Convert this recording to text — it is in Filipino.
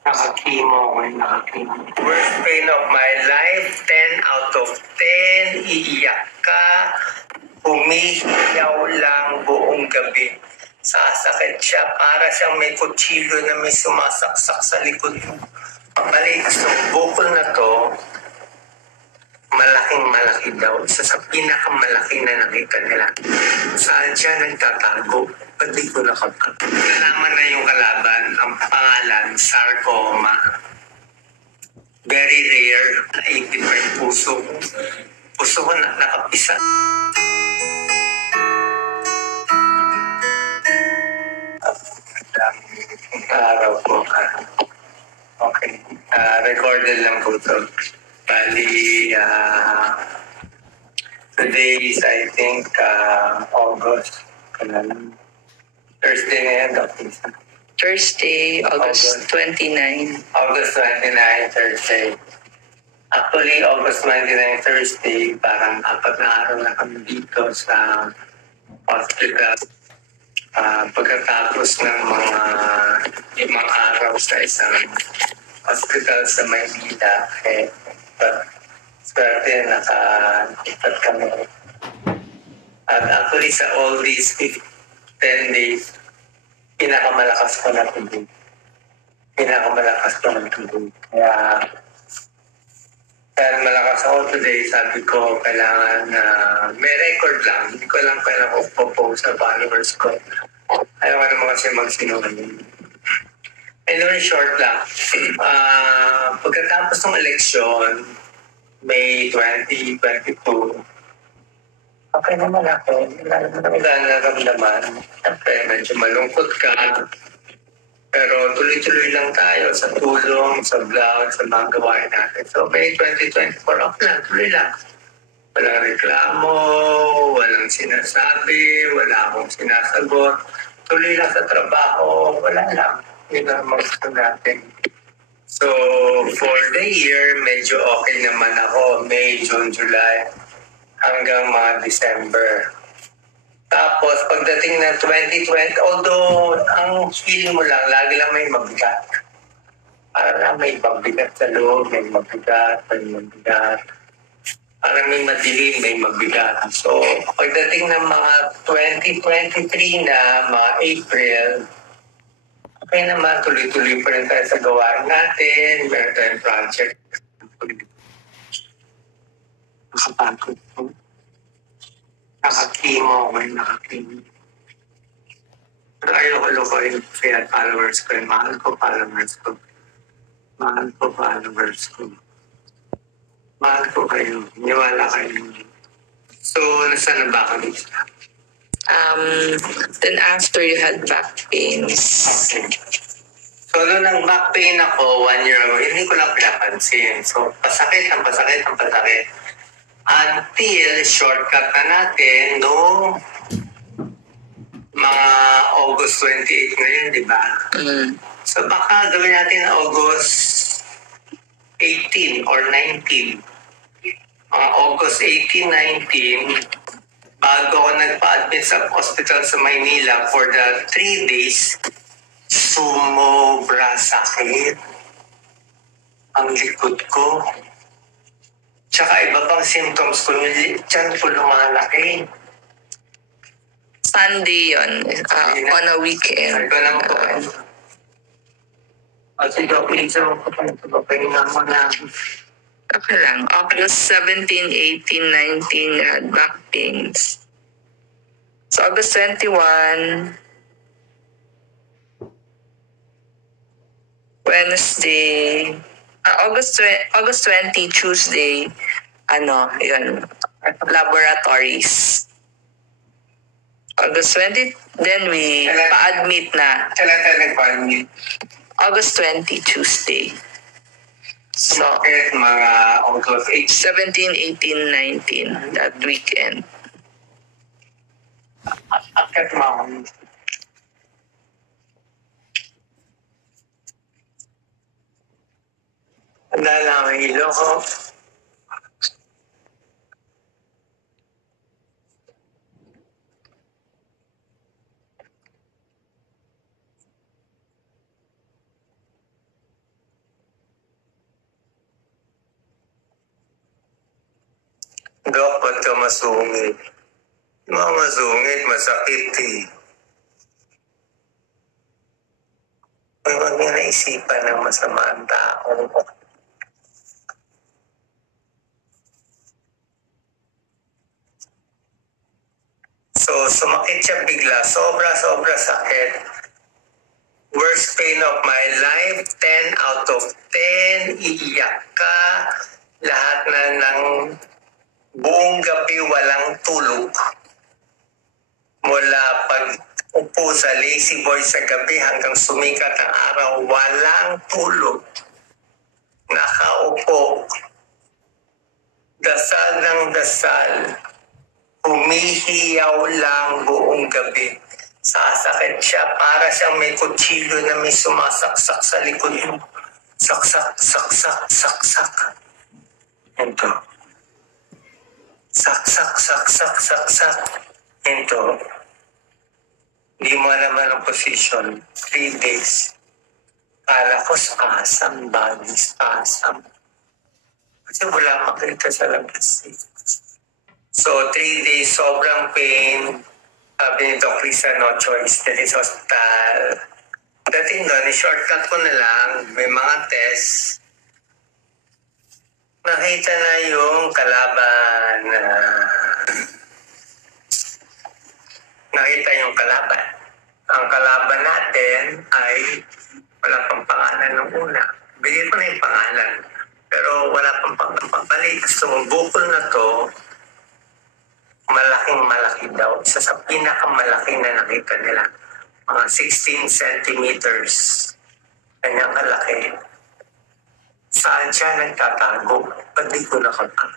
Nakakimo ko yung nakakimo. Worst pain of my life, 10 out of 10. Iiyak ka. Humihiyaw lang buong gabi. Sasakit siya para siyang may kutsilyo na may sumasaksak sa likod mo. Balik, so bukol na to, malaking malaki daw. Isa sa pinakamalaki na nakita nila. Saan siya nagtatago? Ba't di ko nakapag? Nalaman na yung kalaban. Ang pangalan, sarcoma. Very rare. Naipit pa yung puso ko. Puso ko na nakapisa. Araw po. Okay. Recorded lang po ito. Bali, today is I think August. Thursday na yan. Thursday, August 29. August 29, Thursday. Actually, August 29, Thursday, parang 4 na araw na kami dito sa hospital. Pagkatapos ng mga 5 araw sa isang hospital sa Maynila, swerte nakalipat kami. At actually sa all these 10 days, pinakamalakas ko na tubig. Kaya dahil malakas ako today, sabi ko kailangan may record lang. Hindi ko lang kailangan post sa followers ko. Ayaw ko naman kasi magsinungaling. Anyway, short lang. Pagkatapos ng eleksyon, May 2022, okay naman ako. Wala naman nararamdaman. Siyempre, medyo malungkot ka. Pero tuloy-tuloy lang tayo sa tulong, sa vlog, sa mga gawain natin. So, May 2024, okay lang, tuloy lang. Walang reklamo, walang sinasabi, wala akong sinasagot. Tuloy lang sa trabaho, wala lang. Yun ang mga gusto natin. So, for the year, medyo okay naman ako. May, June, July, hanggang mga December. Tapos, pagdating ng 2020, although ang feel mo lang, lagi lang may mabigat. Parang may mabigat sa loob, may mabigat. Parang may madilim, may mabigat. So, pagdating ng mga 2023 na, mga April, okay naman, tuloy-tuloy pa rin tayo sa gawain natin. Meron tayong project. Nakapagod po. Nakakimo. Pero ayoko lokohin kaya followers ko. Mahal ko kayo. Niwala kayo. So, nasaan na ba kami? Then after you had back pains. Okay. So, nung back pain ako 1 year ago, hindi ko lang pinapansin. So, pasakit. Until shortcut na natin no mga August 28 ngayon, di ba? So, baka gawin natin August 18 or 19. August 18, 19, bago ako nagpa-admit sa hospital sa Maynila for the 3 days, sumobra sakit ang likod ko. Tsaka iba pang symptoms ko, yung tiyan ko lumalaki. Sunday yun, on a weekend. Sabi ko naman po, sige, please, papahinga mo na. Okay lang. August 17, 18, 19, you had back pains. So August 21, Wednesday, August 20, Tuesday, yun, laboratories. August 20, then we pa-admit na. Kailan tayo nagpa-admit? August 20, Tuesday. So, mga August 8. 17, 18, 19, that weekend. Akit mo ako. Handa lang ang ilo ko. Dok, ba't ka masungit? Mga masungit, masakit eh. May mga naisipan ng masama ang tao. So, sumakit siya bigla. Sobra sakit. Worst pain of my life, 10 out of 10. Iiyak ka. Lahat na ng buong gabi walang tulog. Mula pag upo sa lazy boy sa gabi hanggang sumikat ang araw, walang tulog. Nakaupo. Dasal ng dasal. Humihiyaw lang buong gabi. Sasakit siya para siyang may kutsilyo na may sumasaksak sa likod mo. Saksak, saksak, saksak. Ito. Saksak, saksak, saksak. Ito. Hindi mo naman ang position. 3 days. Kala ko spasm, body spasm. Kasi wala makita sa labas. So, 3 days, sobrang pain. Sabi ni Doc Lisa, no choice. Dali sa hospital. Dating doon, shortcut ko na lang. May mga tests. Nakita na yung kalaban. Nakita yung kalaban. Ang kalaban natin ay wala pang pangalan ng una. Bigyan ko na yung pangalan. Pero wala pang pangalan. So, bukol na to, malaking-malaki daw. Isa sa pinakamalaki na nakita nila. Mga 16 centimeters. Kanyang kalaki. Saan siya nagtatago? Ba't di ko nakapag?